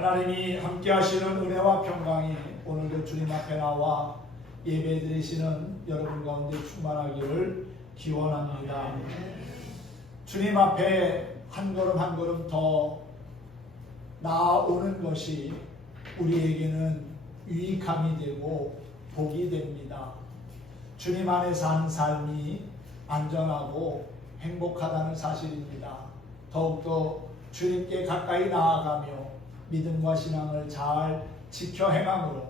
하나님이 함께 하시는 은혜와 평강이 오늘도 주님 앞에 나와 예배 드리시는 여러분 가운데 충만하기를 기원합니다. 주님 앞에 한 걸음 한 걸음 더 나아오는 것이 우리에게는 유익함이 되고 복이 됩니다. 주님 안에 산 삶이 안전하고 행복하다는 사실입니다. 더욱더 주님께 가까이 나아가며 믿음과 신앙을 잘 지켜 행함으로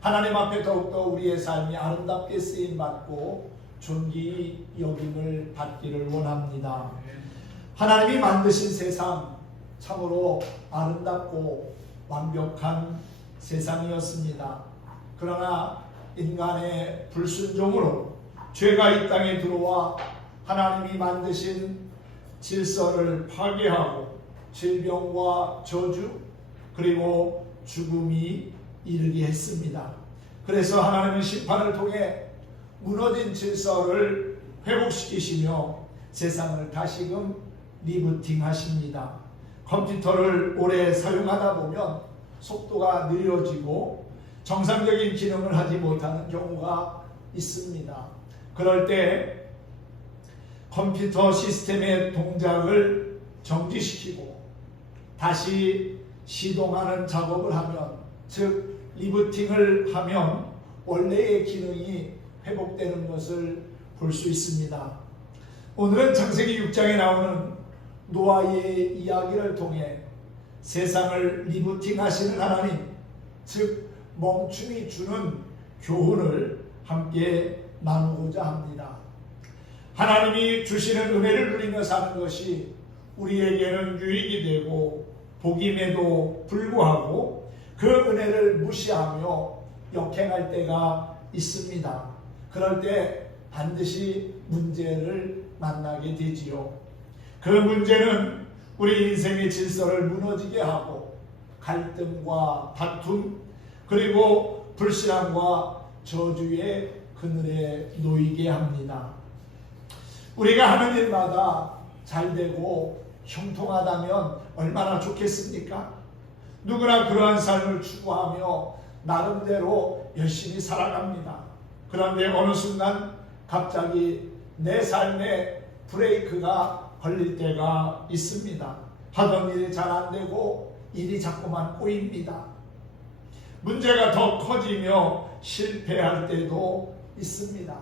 하나님 앞에 더욱더 우리의 삶이 아름답게 쓰임받고 존귀 여김을 받기를 원합니다. 하나님이 만드신 세상 참으로 아름답고 완벽한 세상이었습니다. 그러나 인간의 불순종으로 죄가 이 땅에 들어와 하나님이 만드신 질서를 파괴하고 질병과 저주 그리고 죽음이 이르게 했습니다. 그래서 하나님은 심판을 통해 무너진 질서를 회복시키시며 세상을 다시금 리부팅 하십니다. 컴퓨터를 오래 사용하다 보면 속도가 느려지고 정상적인 기능을 하지 못하는 경우가 있습니다. 그럴 때 컴퓨터 시스템의 동작을 정지시키고 다시 시동하는 작업을 하면, 즉 리부팅을 하면 원래의 기능이 회복되는 것을 볼 수 있습니다. 오늘은 창세기 6장에 나오는 노아의 이야기를 통해 세상을 리부팅 하시는 하나님, 즉 멈춤이 주는 교훈을 함께 나누고자 합니다. 하나님이 주시는 은혜를 누리며 사는 것이 우리에게는 유익이 되고 복임에도 불구하고 그 은혜를 무시하며 역행할 때가 있습니다. 그럴 때 반드시 문제를 만나게 되지요. 그 문제는 우리 인생의 질서를 무너지게 하고 갈등과 다툼 그리고 불신앙과 저주의 그늘에 놓이게 합니다. 우리가 하는 일마다 잘되고 형통하다면 얼마나 좋겠습니까? 누구나 그러한 삶을 추구하며 나름대로 열심히 살아갑니다. 그런데 어느 순간 갑자기 내 삶에 브레이크가 걸릴 때가 있습니다. 하던 일이 잘 안 되고 일이 자꾸만 꼬입니다. 문제가 더 커지며 실패할 때도 있습니다.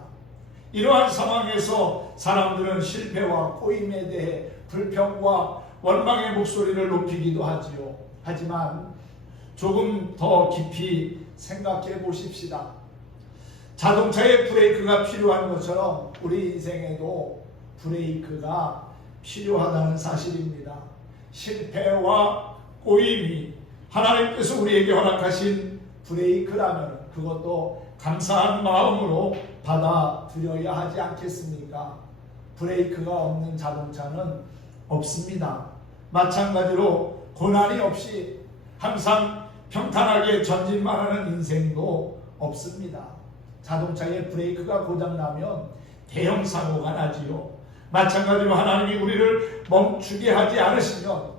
이러한 상황에서 사람들은 실패와 꼬임에 대해 불평과 원망의 목소리를 높이기도 하지요. 하지만 조금 더 깊이 생각해 보십시다. 자동차에 브레이크가 필요한 것처럼 우리 인생에도 브레이크가 필요하다는 사실입니다. 실패와 꼬임이 하나님께서 우리에게 허락하신 브레이크라면 그것도 감사한 마음으로 받아들여야 하지 않겠습니까? 브레이크가 없는 자동차는 없습니다. 마찬가지로 고난이 없이 항상 평탄하게 전진만 하는 인생도 없습니다. 자동차에 브레이크가 고장나면 대형 사고가 나지요. 마찬가지로 하나님이 우리를 멈추게 하지 않으시면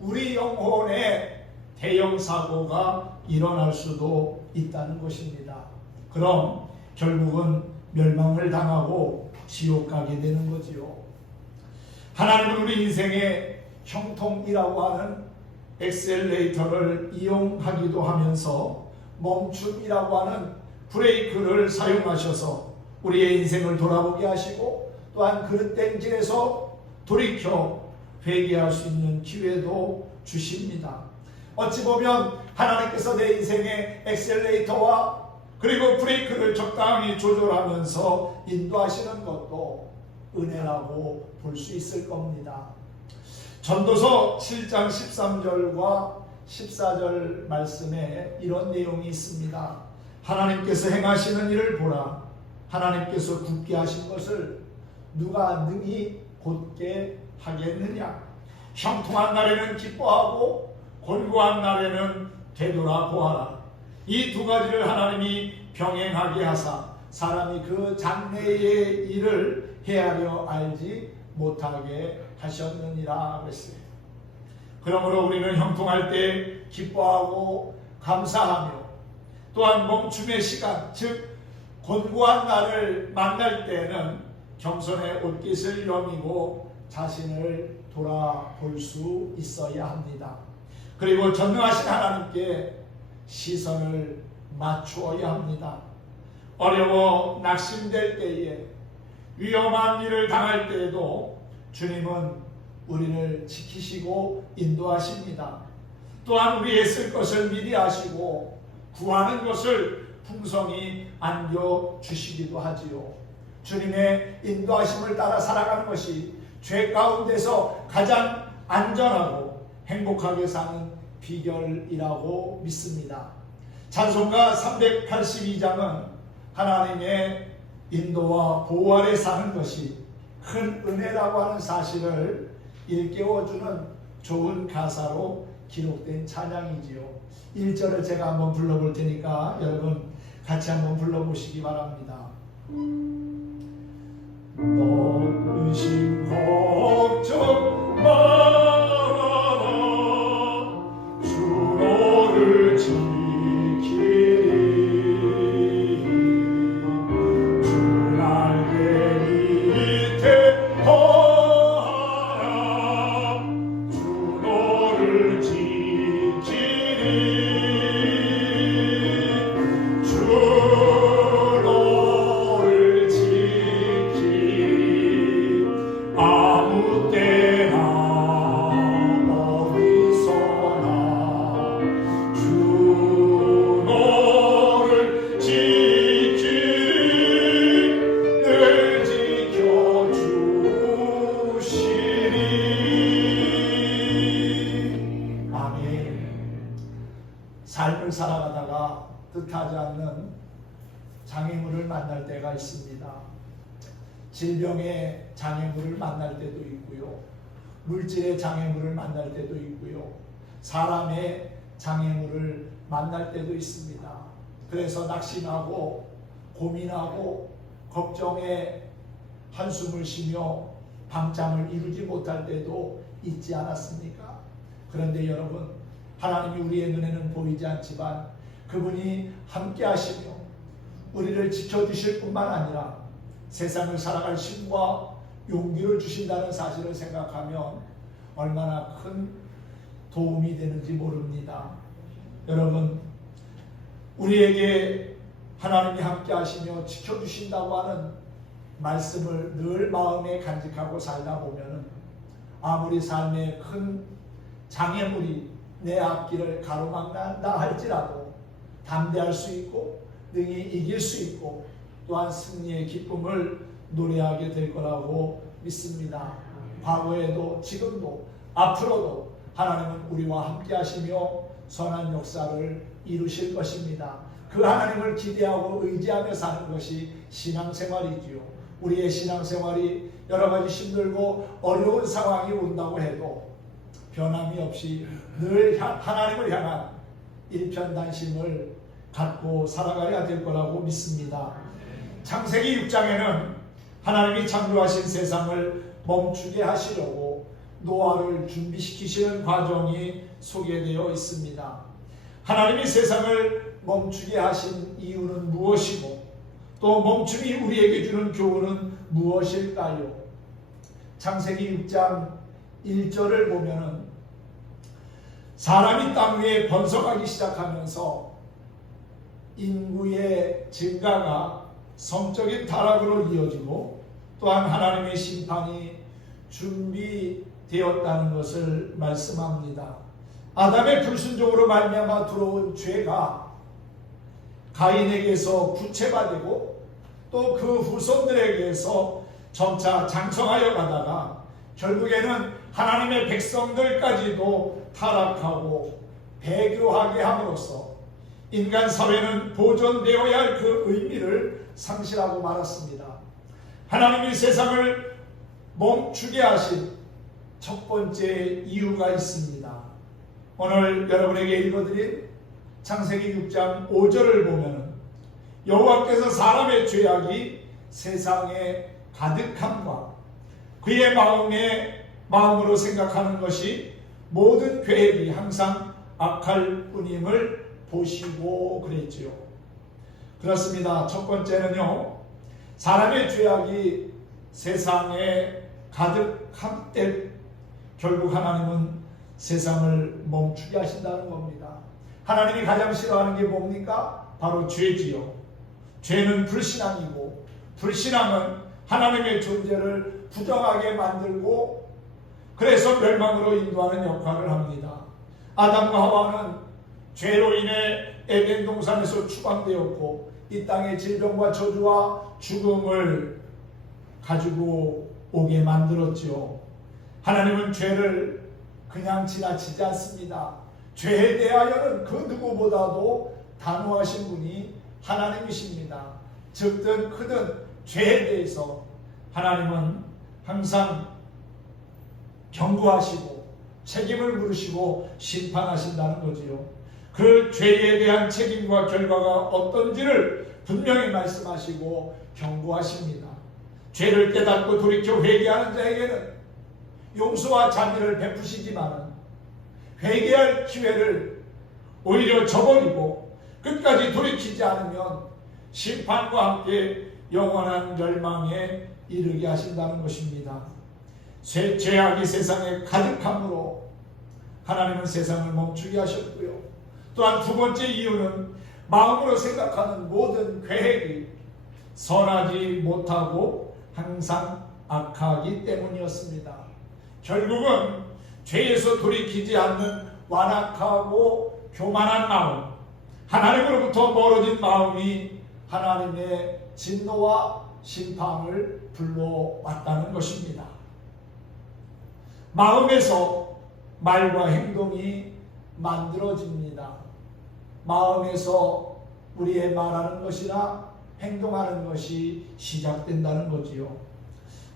우리 영혼에 대형 사고가 일어날 수도 있다는 것입니다. 그럼 결국은 멸망을 당하고 지옥 가게 되는 거지요. 하나님은 우리 인생의 형통이라고 하는 엑셀레이터를 이용하기도 하면서 멈춤이라고 하는 브레이크를 사용하셔서 우리의 인생을 돌아보게 하시고 또한 그릇된 길에서 돌이켜 회개할 수 있는 기회도 주십니다. 어찌 보면 하나님께서 내 인생의 엑셀레이터와 그리고 브레이크를 적당히 조절하면서 인도하시는 것도 은혜라고 볼 수 있을 겁니다. 전도서 7장 13절과 14절 말씀에 이런 내용이 있습니다. 하나님께서 행하시는 일을 보라. 하나님께서 굳게 하신 것을 누가 능히 곧게 하겠느냐. 형통한 날에는 기뻐하고 곤고한 날에는 되돌아보아라. 이 두 가지를 하나님이 병행하게 하사 사람이 그 장래의 일을 헤아려 알지 못하게 하셨느니라 그랬어요. 그러므로 우리는 형통할 때 기뻐하고 감사하며 또한 멈춤의 시간, 즉 곤고한 날을 만날 때에는 겸손의 옷깃을 여미고 자신을 돌아볼 수 있어야 합니다. 그리고 전능하신 하나님께 시선을 맞추어야 합니다. 어려워 낙심될 때에, 위험한 일을 당할 때에도 주님은 우리를 지키시고 인도하십니다. 또한 우리의 쓸 것을 미리 아시고 구하는 것을 풍성히 안겨주시기도 하지요. 주님의 인도하심을 따라 살아가는 것이 죄 가운데서 가장 안전하고 행복하게 사는 비결이라고 믿습니다. 찬송가 382장은 하나님의 인도와 보호 아래 사는 것이 큰 은혜라고 하는 사실을 일깨워주는 좋은 가사로 기록된 찬양이지요. 1절을 제가 한번 불러볼 테니까 여러분 같이 한번 불러보시기 바랍니다. 너 의심 걱정 말아라, 주 너를 지키리. 주 날개 밑에 거하라, 주 너를 지키리. 삶을 살아가다가 뜻하지 않는 장애물을 만날 때가 있습니다. 질병의 장애물을 만날 때도 있고요. 물질의 장애물을 만날 때도 있고요. 사람의 장애물을 만날 때도 있습니다. 그래서 낙심하고 고민하고 걱정에 한숨을 쉬며 밤잠을 이루지 못할 때도 있지 않았습니까? 그런데 여러분, 하나님이 우리의 눈에는 보이지 않지만 그분이 함께 하시며 우리를 지켜주실 뿐만 아니라 세상을 살아갈 힘과 용기를 주신다는 사실을 생각하면 얼마나 큰 도움이 되는지 모릅니다. 여러분, 우리에게 하나님이 함께 하시며 지켜주신다고 하는 말씀을 늘 마음에 간직하고 살다 보면 아무리 삶에 큰 장애물이 내 앞길을 가로막는다 할지라도 담대할 수 있고 능히 이길 수 있고 또한 승리의 기쁨을 노래하게 될 거라고 믿습니다. 과거에도 지금도 앞으로도 하나님은 우리와 함께 하시며 선한 역사를 이루실 것입니다. 그 하나님을 기대하고 의지하며 사는 것이 신앙생활이지요. 우리의 신앙생활이 여러 가지 힘들고 어려운 상황이 온다고 해도 변함이 없이 늘 하나님을 향한 일편단심을 갖고 살아가야 될 거라고 믿습니다. 창세기 6장에는 하나님이 창조하신 세상을 멈추게 하시려고 노아를 준비시키시는 과정이 소개되어 있습니다. 하나님이 세상을 멈추게 하신 이유는 무엇이고 또 멈춤이 우리에게 주는 교훈은 무엇일까요? 창세기 6장 1절을 보면은 사람이 땅 위에 번성하기 시작하면서 인구의 증가가 성적인 타락으로 이어지고 또한 하나님의 심판이 준비되었다는 것을 말씀합니다. 아담의 불순종으로 말미암아 들어온 죄가 가인에게서 구체화되고 또 그 후손들에게서 점차 장성하여 가다가 결국에는 하나님의 백성들까지도 타락하고 배교하게 함으로써 인간 사회는 보존되어야 할 그 의미를 상실하고 말았습니다. 하나님이 세상을 멈추게 하신 첫 번째 이유가 있습니다. 오늘 여러분에게 읽어드린 창세기 6장 5절을 보면 여호와께서 사람의 죄악이 세상에 가득함과 그의 마음으로 생각하는 것이 모든 계획이 항상 악할 뿐임을 보시고 그랬지요. 그렇습니다. 첫 번째는요, 사람의 죄악이 세상에 가득할 때 결국 하나님은 세상을 멈추게 하신다는 겁니다. 하나님이 가장 싫어하는 게 뭡니까? 바로 죄지요. 죄는 불신앙이고, 불신앙은 하나님의 존재를 부정하게 만들고 그래서 멸망으로 인도하는 역할을 합니다. 아담과 하와는 죄로 인해 에덴 동산에서 추방되었고 이 땅에 질병과 저주와 죽음을 가지고 오게 만들었지요. 하나님은 죄를 그냥 지나치지 않습니다. 죄에 대하여는 그 누구보다도 단호하신 분이 하나님이십니다. 적든 크든 죄에 대해서 하나님은 항상 경고하시고 책임을 물으시고 심판하신다는 거지요. 그 죄에 대한 책임과 결과가 어떤지를 분명히 말씀하시고 경고하십니다. 죄를 깨닫고 돌이켜 회개하는 자에게는 용서와 자비를 베푸시지만 회개할 기회를 오히려 저버리고 끝까지 돌이키지 않으면 심판과 함께 영원한 멸망에 이르게 하신다는 것입니다. 죄악이 세상에 가득함으로 하나님은 세상을 멈추게 하셨고요. 또한 두 번째 이유는 마음으로 생각하는 모든 계획이 선하지 못하고 항상 악하기 때문이었습니다. 결국은 죄에서 돌이키지 않는 완악하고 교만한 마음, 하나님으로부터 멀어진 마음이 하나님의 진노와 심판을 불러왔다는 것입니다. 마음에서 말과 행동이 만들어집니다. 마음에서 우리의 말하는 것이나 행동하는 것이 시작된다는 거지요.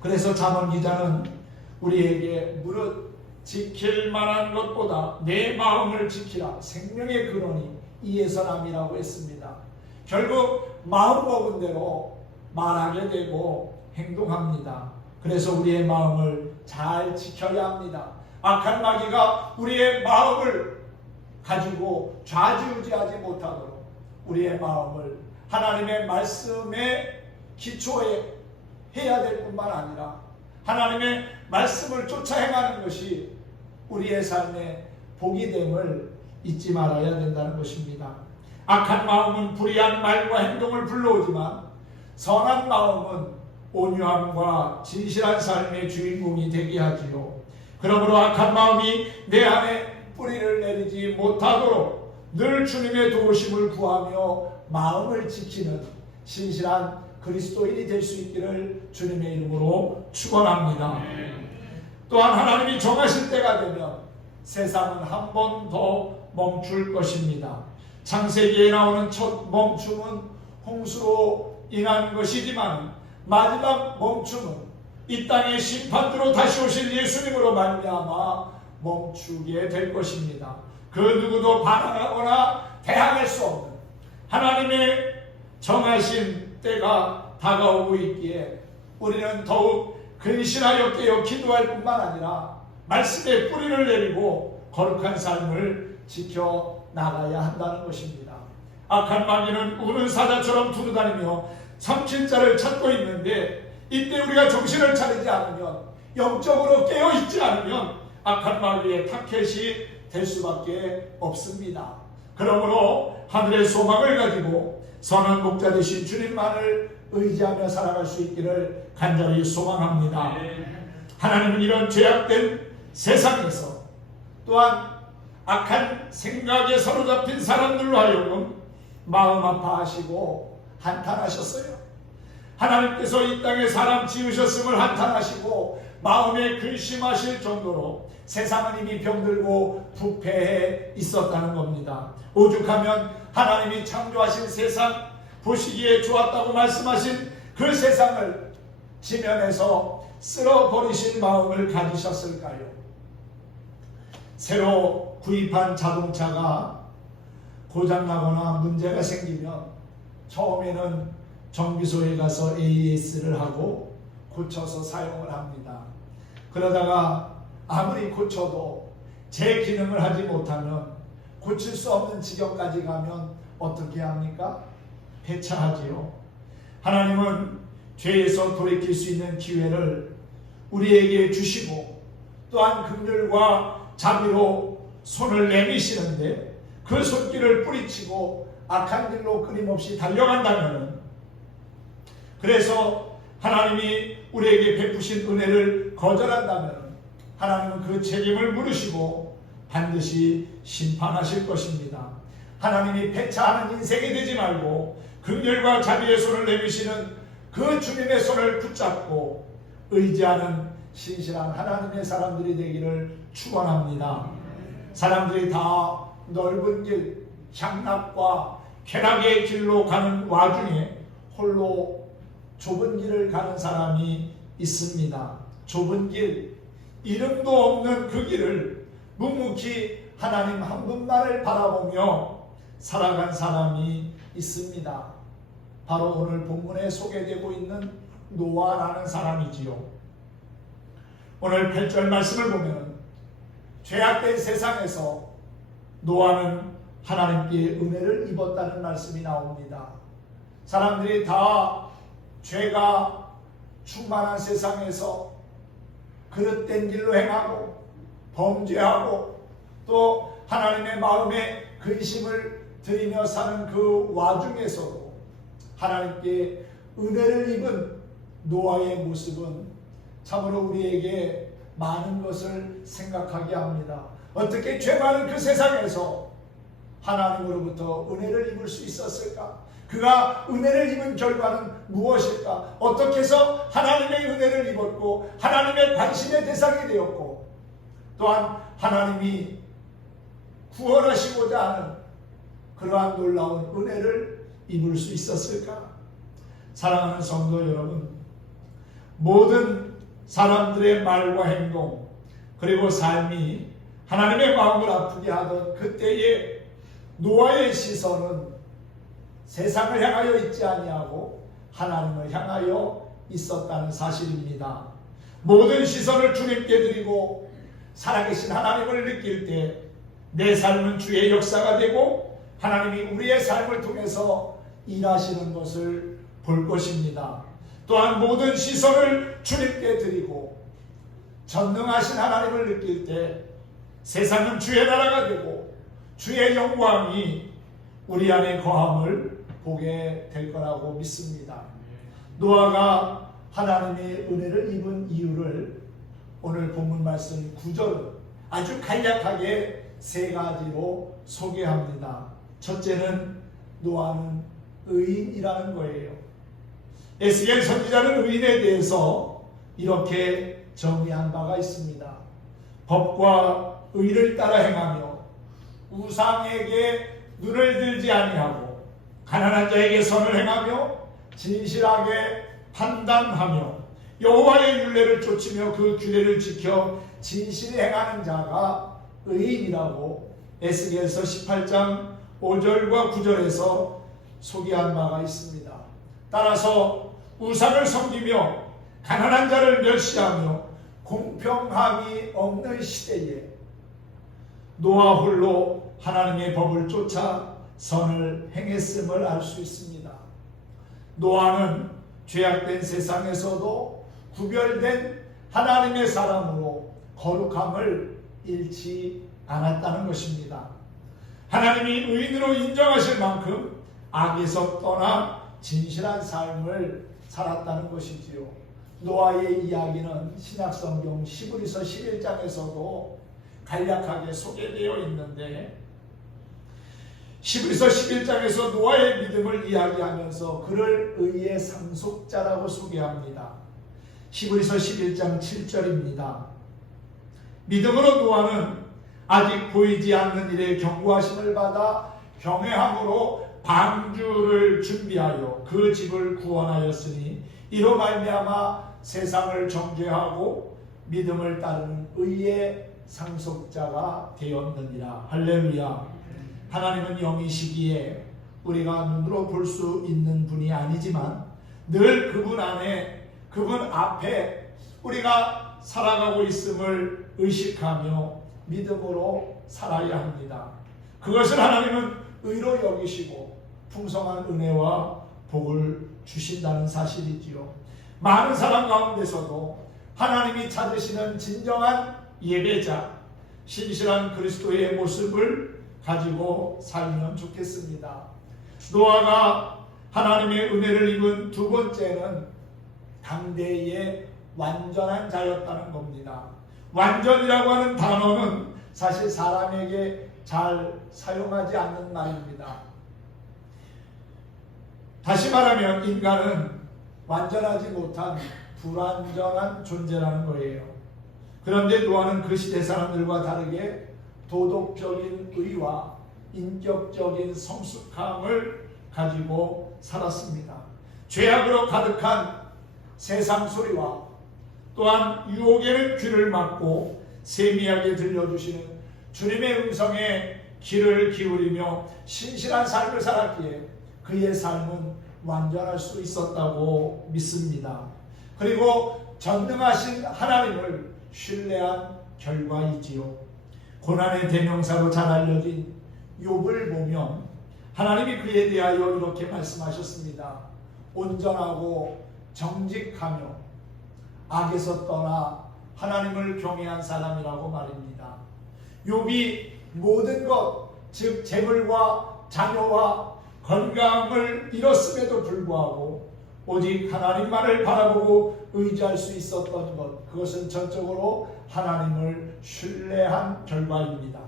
그래서 잠언 기자는 우리에게 무릇 지킬 만한 것보다 내 마음을 지키라 생명의 근원이 이에서 남이라고 했습니다. 결국 마음 먹은 대로 말하게 되고 행동합니다. 그래서 우리의 마음을 잘 지켜야 합니다. 악한 마귀가 우리의 마음을 가지고 좌지우지하지 못하도록 우리의 마음을 하나님의 말씀에 기초해 해야 될 뿐만 아니라 하나님의 말씀을 쫓아 행하는 것이 우리의 삶의 복이 됨을 잊지 말아야 된다는 것입니다. 악한 마음은 불의한 말과 행동을 불러오지만 선한 마음은 온유함과 진실한 삶의 주인공이 되게 하지요. 그러므로 악한 마음이 내 안에 뿌리를 내리지 못하도록 늘 주님의 도우심을 구하며 마음을 지키는 신실한 그리스도인이 될 수 있기를 주님의 이름으로 축원합니다. 또한 하나님이 정하실 때가 되면 세상은 한 번 더 멈출 것입니다. 창세기에 나오는 첫 멈춤은 홍수로 인한 것이지만 마지막 멈춤은 이 땅의 심판으로 다시 오실 예수님으로 말미암아 멈추게 될 것입니다. 그 누구도 반항하거나 대항할 수 없는 하나님의 정하신 때가 다가오고 있기에 우리는 더욱 근신하여 깨어 기도할 뿐만 아니라 말씀에 뿌리를 내리고 거룩한 삶을 지켜 나가야 한다는 것입니다. 악한 마귀는 우는 사자처럼 두루다니며 삼킬 자를 찾고 있는데 이때 우리가 정신을 차리지 않으면 영적으로 깨어있지 않으면 악한 마귀의 타켓이 될 수밖에 없습니다. 그러므로 하늘의 소망을 가지고 선한 목자 되신 주님만을 의지하며 살아갈 수 있기를 간절히 소망합니다. 하나님은 이런 죄악된 세상에서 또한 악한 생각에 사로잡힌 사람들로 하여금 마음 아파하시고 한탄하셨어요. 하나님께서 이 땅에 사람 지으셨음을 한탄하시고 마음에 근심하실 정도로 세상은 이미 병들고 부패해 있었다는 겁니다. 오죽하면 하나님이 창조하신 세상 보시기에 좋았다고 말씀하신 그 세상을 지면에서 쓸어버리실 마음을 가지셨을까요? 새로 구입한 자동차가 고장나거나 문제가 생기면 처음에는 정비소에 가서 AS를 하고 고쳐서 사용을 합니다. 그러다가 아무리 고쳐도 제 기능을 하지 못하면 고칠 수 없는 지경까지 가면 어떻게 합니까? 회차하지요. 하나님은 죄에서 돌이킬 수 있는 기회를 우리에게 주시고 또한 긍휼과 자비로 손을 내미시는데 그 손길을 뿌리치고 악한 길로 끊임없이 달려간다면, 그래서 하나님이 우리에게 베푸신 은혜를 거절한다면 하나님은 그 책임을 물으시고 반드시 심판하실 것입니다. 하나님이 폐차하는 인생이 되지 말고 긍휼과 자비의 손을 내미시는 그 주님의 손을 붙잡고 의지하는 신실한 하나님의 사람들이 되기를 축원합니다. 사람들이 다 넓은 길, 향락과 쾌락의 길로 가는 와중에 홀로 좁은 길을 가는 사람이 있습니다. 좁은 길, 이름도 없는 그 길을 묵묵히 하나님 한 분만을 바라보며 살아간 사람이 있습니다. 바로 오늘 본문에 소개되고 있는 노아라는 사람이지요. 오늘 8절 말씀을 보면 죄악된 세상에서 노아는 하나님께 은혜를 입었다는 말씀이 나옵니다. 사람들이 다 죄가 충만한 세상에서 그릇된 길로 행하고 범죄하고 또 하나님의 마음에 근심을 들이며 사는 그 와중에서도 하나님께 은혜를 입은 노아의 모습은 참으로 우리에게 많은 것을 생각하게 합니다. 어떻게 죄 많은 그 세상에서 하나님으로부터 은혜를 입을 수 있었을까? 그가 은혜를 입은 결과는 무엇일까? 어떻게 해서 하나님의 은혜를 입었고 하나님의 관심의 대상이 되었고 또한 하나님이 구원하시고자 하는 그러한 놀라운 은혜를 입을 수 있었을까? 사랑하는 성도 여러분, 모든 사람들의 말과 행동 그리고 삶이 하나님의 마음을 아프게 하던 그때의 노아의 시선은 세상을 향하여 있지 아니하고 하나님을 향하여 있었다는 사실입니다. 모든 시선을 주님께 드리고 살아계신 하나님을 느낄 때 내 삶은 주의 역사가 되고 하나님이 우리의 삶을 통해서 일하시는 것을 볼 것입니다. 또한 모든 시선을 주님께 드리고 전능하신 하나님을 느낄 때 세상은 주의 나라가 되고 주의 영광이 우리 안에 거함을 보게 될 거라고 믿습니다. 노아가 하나님의 은혜를 입은 이유를 오늘 본문 말씀 9절은 아주 간략하게 세 가지로 소개합니다. 첫째는 노아는 의인이라는 거예요. 에스겔 선지자는 의인에 대해서 이렇게 정의한 바가 있습니다. 법과 의를 따라 행하며 우상에게 눈을 들지 아니하고 가난한 자에게 선을 행하며 진실하게 판단하며 여호와의 율례를 쫓으며 그 규례를 지켜 진실히 행하는 자가 의인이라고 에스겔서 18장 5절과 9절에서 소개한 바가 있습니다. 따라서 우상을 섬기며 가난한 자를 멸시하며 공평함이 없는 시대에 노아 홀로 하나님의 법을 쫓아 선을 행했음을 알 수 있습니다. 노아는 죄악된 세상에서도 구별된 하나님의 사람으로 거룩함을 잃지 않았다는 것입니다. 하나님이 의인으로 인정하실 만큼 악에서 떠나 진실한 삶을 살았다는 것이지요. 노아의 이야기는 신약성경 시브리서 11장에서도 간략하게 소개되어 있는데 시브리서 11장에서 노아의 믿음을 이야기하면서 그를 의의 상속자라고 소개합니다. 시브리서 11장 7절입니다. 믿음으로 노아는 아직 보이지 않는 일에 경고하심을 받아 경외함으로 방주를 준비하여 그 집을 구원하였으니 이로 말미암아 세상을 정죄하고 믿음을 따르는 의의 상속자가 되었느니라. 할렐루야. 하나님은 영이시기에 우리가 눈으로 볼 수 있는 분이 아니지만 늘 그분 안에 그분 앞에 우리가 살아가고 있음을 의식하며 믿음으로 살아야 합니다. 그것을 하나님은 의로 여기시고 풍성한 은혜와 복을 주신다는 사실이지요. 많은 사람 가운데서도 하나님이 찾으시는 진정한 예배자, 신실한 그리스도의 모습을 가지고 살면 좋겠습니다. 노아가 하나님의 은혜를 입은 두 번째는 당대의 완전한 자였다는 겁니다. 완전이라고 하는 단어는 사실 사람에게 잘 사용하지 않는 말입니다. 다시 말하면 인간은 완전하지 못한 불완전한 존재라는 거예요. 그런데 노아는 그 시대 사람들과 다르게 도덕적인 의와 인격적인 성숙함을 가지고 살았습니다. 죄악으로 가득한 세상 소리와 또한 유혹에는 귀를 막고 세미하게 들려주시는 주님의 음성에 귀를 기울이며 신실한 삶을 살았기에 그의 삶은 완전할 수 있었다고 믿습니다. 그리고 전능하신 하나님을 신뢰한 결과이지요. 고난의 대명사로 잘 알려진 욥을 보면 하나님이 그에 대하여 이렇게 말씀하셨습니다. 온전하고 정직하며 악에서 떠나 하나님을 경외한 사람이라고 말입니다. 욥이 모든 것, 즉 재물과 자녀와 건강을 잃었음에도 불구하고 오직 하나님만을 바라보고 의지할 수 있었던 것, 그것은 전적으로 하나님을 신뢰한 결과입니다.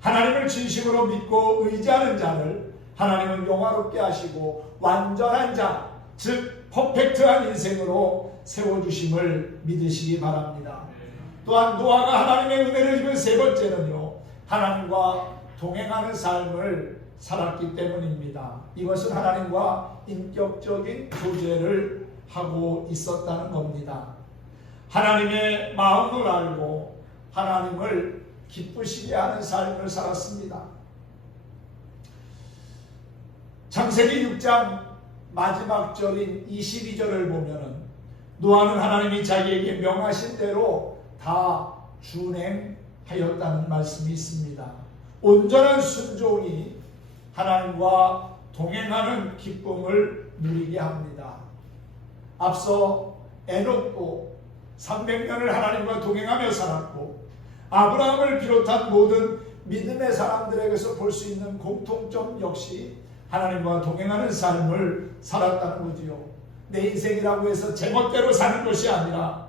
하나님을 진심으로 믿고 의지하는 자를 하나님은 영화롭게 하시고 완전한 자, 즉 퍼펙트한 인생으로 세워주심을 믿으시기 바랍니다. 또한 노아가 하나님의 은혜를 입은 세 번째는요, 하나님과 동행하는 삶을 살았기 때문입니다. 이것은 하나님과 인격적인 교제를 하고 있었다는 겁니다. 하나님의 마음을 알고 하나님을 기쁘시게 하는 삶을 살았습니다. 창세기 6장 마지막 절인 22절을 보면은 노아는 하나님이 자기에게 명하신 대로 다 준행하였다는 말씀이 있습니다. 온전한 순종이 하나님과 동행하는 기쁨을 누리게 합니다. 앞서 에녹도 300년을 하나님과 동행하며 살았고 아브라함을 비롯한 모든 믿음의 사람들에게서 볼 수 있는 공통점 역시 하나님과 동행하는 삶을 살았다는 거지요. 내 인생이라고 해서 제멋대로 사는 것이 아니라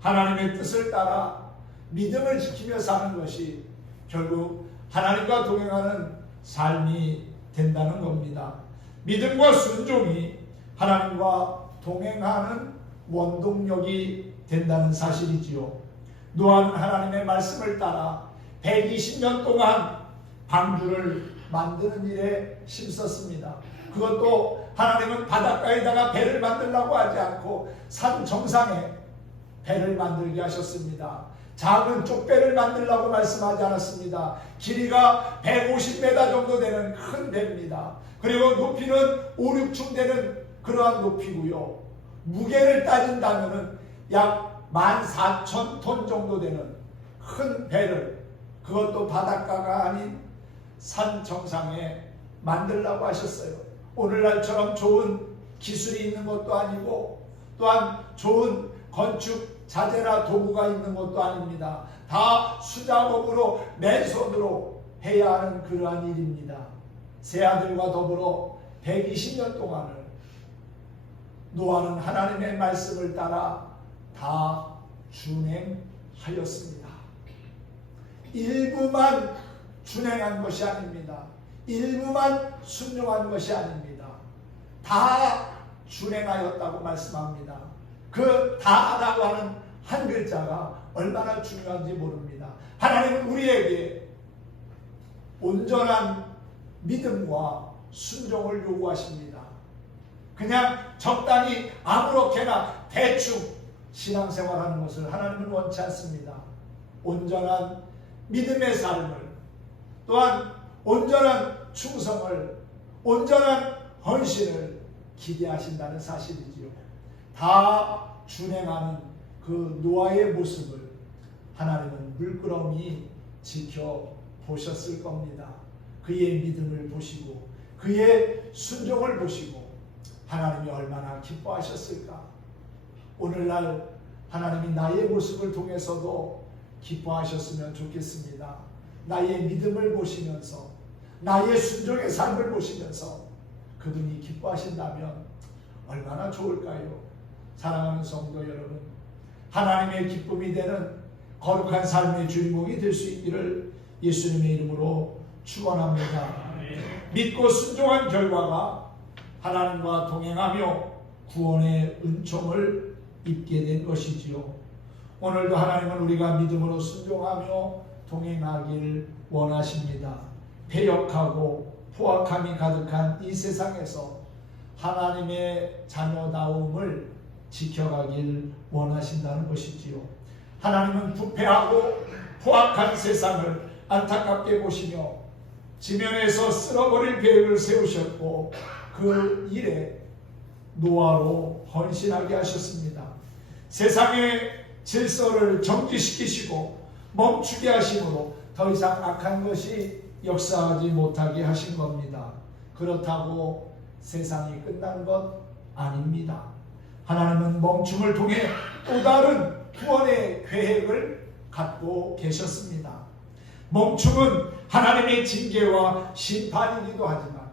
하나님의 뜻을 따라 믿음을 지키며 사는 것이 결국 하나님과 동행하는 삶이 된다는 겁니다. 믿음과 순종이 하나님과 동행하는 원동력이 된다는 사실이지요. 노아는 하나님의 말씀을 따라 120년 동안 방주를 만드는 일에 힘썼습니다. 그것도 하나님은 바닷가에다가 배를 만들라고 하지 않고 산 정상에 배를 만들게 하셨습니다. 작은 쪽배를 만들라고 말씀하지 않았습니다. 길이가 150m 정도 되는 큰 배입니다. 그리고 높이는 5, 6층 되는 그러한 높이고요. 무게를 따진다면 약 14,000톤 정도 되는 큰 배를, 그것도 바닷가가 아닌 산 정상에 만들라고 하셨어요. 오늘날처럼 좋은 기술이 있는 것도 아니고 또한 좋은 건축 자재나 도구가 있는 것도 아닙니다. 다 수작업으로 맨손으로 해야 하는 그러한 일입니다. 세 아들과 더불어 120년 동안을 노아는 하나님의 말씀을 따라 다 준행하였습니다. 일부만 준행한 것이 아닙니다. 일부만 순종한 것이 아닙니다. 다 준행하였다고 말씀합니다. 그 다라고 하는 한 글자가 얼마나 중요한지 모릅니다. 하나님은 우리에게 온전한 믿음과 순종을 요구하십니다. 그냥 적당히 아무렇게나 대충 신앙생활하는 것을 하나님은 원치 않습니다. 온전한 믿음의 삶을, 또한 온전한 충성을, 온전한 헌신을 기대하신다는 사실이지요. 다 준행하는 그 노아의 모습을 하나님은 물끄러미 지켜보셨을 겁니다. 그의 믿음을 보시고 그의 순종을 보시고 하나님이 얼마나 기뻐하셨을까. 오늘날 하나님이 나의 모습을 통해서도 기뻐하셨으면 좋겠습니다. 나의 믿음을 보시면서 나의 순종의 삶을 보시면서 그분이 기뻐하신다면 얼마나 좋을까요? 사랑하는 성도 여러분, 하나님의 기쁨이 되는 거룩한 삶의 주인공이 될 수 있기를 예수님의 이름으로 축원합니다. 믿고 순종한 결과가 하나님과 동행하며 구원의 은총을 입게 된 것이지요. 오늘도 하나님은 우리가 믿음으로 순종하며 동행하길 원하십니다. 패역하고 포악함이 가득한 이 세상에서 하나님의 자녀다움을 지켜가길 원하신다는 것이지요. 하나님은 부패하고 포악한 세상을 안타깝게 보시며 지면에서 쓸어버릴 계획을 세우셨고 그 일에 노아로 헌신하게 하셨습니다. 세상의 질서를 정지시키시고 멈추게 하심으로 더 이상 악한 것이 역사하지 못하게 하신 겁니다. 그렇다고 세상이 끝난 것 아닙니다. 하나님은 멈춤을 통해 또 다른 구원의 계획을 갖고 계셨습니다. 멈춤은 하나님의 징계와 심판이기도 하지만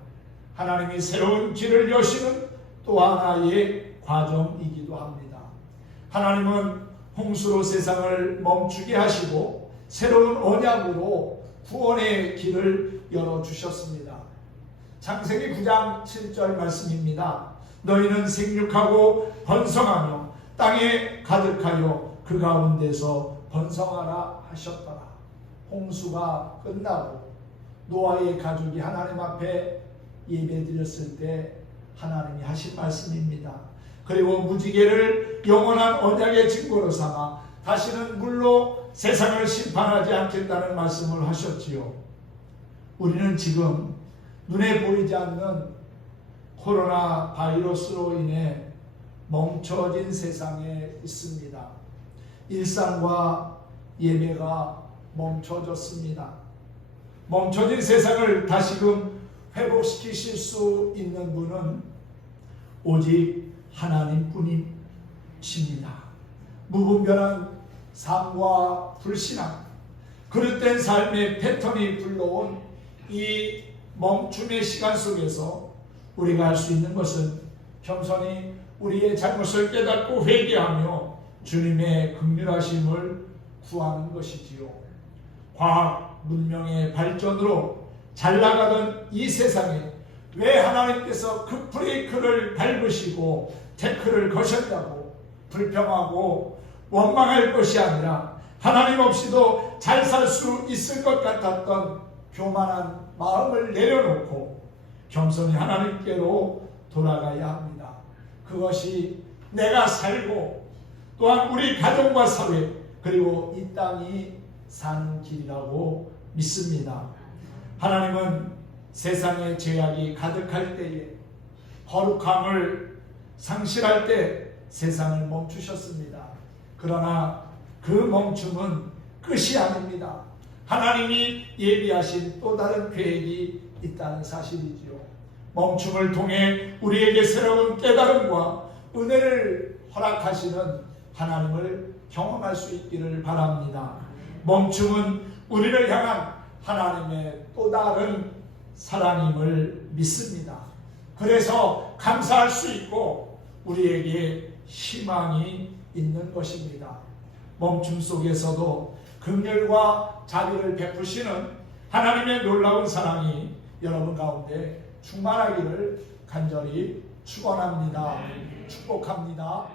하나님이 새로운 길을 여시는 또 하나의 과정이기도 합니다. 하나님은 홍수로 세상을 멈추게 하시고 새로운 언약으로 구원의 길을 열어주셨습니다. 창세기 9장 7절 말씀입니다. 너희는 생육하고 번성하며 땅에 가득하여 그 가운데서 번성하라 하셨더라. 홍수가 끝나고 노아의 가족이 하나님 앞에 예배드렸을 때 하나님이 하신 말씀입니다. 그리고 무지개를 영원한 언약의 증거로 삼아 다시는 물로 세상을 심판하지 않겠다는 말씀을 하셨지요. 우리는 지금 눈에 보이지 않는 코로나 바이러스로 인해 멈춰진 세상에 있습니다. 일상과 예배가 멈춰졌습니다. 멈춰진 세상을 다시금 회복시키실 수 있는 분은 오직 하나님뿐이십니다. 무분별한 삶과 불신앙, 그릇된 삶의 패턴이 불러온 이 멈춤의 시간 속에서 우리가 할 수 있는 것은 겸손히 우리의 잘못을 깨닫고 회개하며 주님의 긍휼하심을 구하는 것이지요. 과학 문명의 발전으로 잘 나가던 이 세상에 왜 하나님께서 그 브레이크를 밟으시고 태클을 거셨냐고 불평하고 원망할 것이 아니라 하나님 없이도 잘 살 수 있을 것 같았던 교만한 마음을 내려놓고 겸손히 하나님께로 돌아가야 합니다. 그것이 내가 살고 또한 우리 가정과 사회 그리고 이 땅이 사는 길이라고 믿습니다. 하나님은 세상의 죄악이 가득할 때에 거룩함을 상실할 때 세상을 멈추셨습니다. 그러나 그 멈춤은 끝이 아닙니다. 하나님이 예비하신 또 다른 계획이 있다는 사실이지요. 멈춤을 통해 우리에게 새로운 깨달음과 은혜를 허락하시는 하나님을 경험할 수 있기를 바랍니다. 멈춤은 우리를 향한 하나님의 또 다른 사랑임을 믿습니다. 그래서 감사할 수 있고 우리에게 희망이 있는 것입니다. 멈춤 속에서도 긍휼과 자비를 베푸시는 하나님의 놀라운 사랑이 여러분 가운데 충만하기를 간절히 축원합니다. 축복합니다.